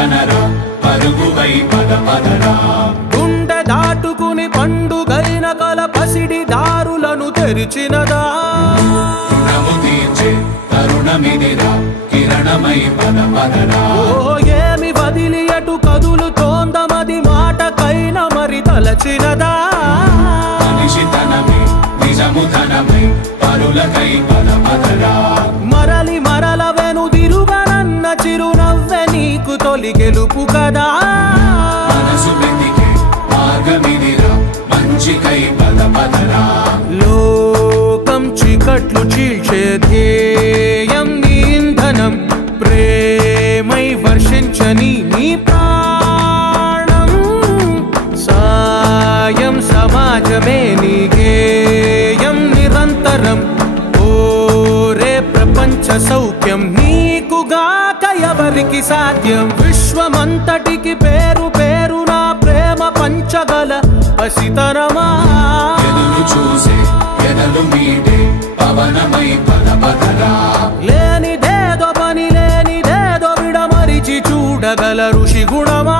కనరా పరుగువై పద పదరా గుండె దాటుకుని పండుగైన కల పసిడి దారులను తెరిచినదా రుణము తీర్చే తరుణమిదిరా కిరణమై పద పదరా ఓ ఏమి వదిలి అటు కదులుతోందమది మాటకైన మరి తలచినదా మనిషితనమే నిజము ధనమై పరులకై పద పదరా మరలి మరల వెనుదిరుగనన్న చిరునవ్వె నీకు తొలి గెలుపు కదా మనసు వెతికే మార్గమిదిరా మంచికై పద పదరా లోకం చీకట్లు చీల్చే ధ్యేయం నీ ఇంధనం ప్రేమై వర్షించని నీ ప్రాణం సాయం సమాజమే నీ గేయం నిరంతరం ఓరే ప్రపంచ సౌఖ్యం నీకుగాక ఎవరికి సాధ్యం విశ్వమంతటికి పేరు పేరు నా ప్రేమ పంచగల పసితరమా ఎదురు చూసే ఎదలు మీటే పవనమై పద పదరా లేనిదేదో పని లేనిదేదో విడమరిచి చూడగల ఋషి గుణమా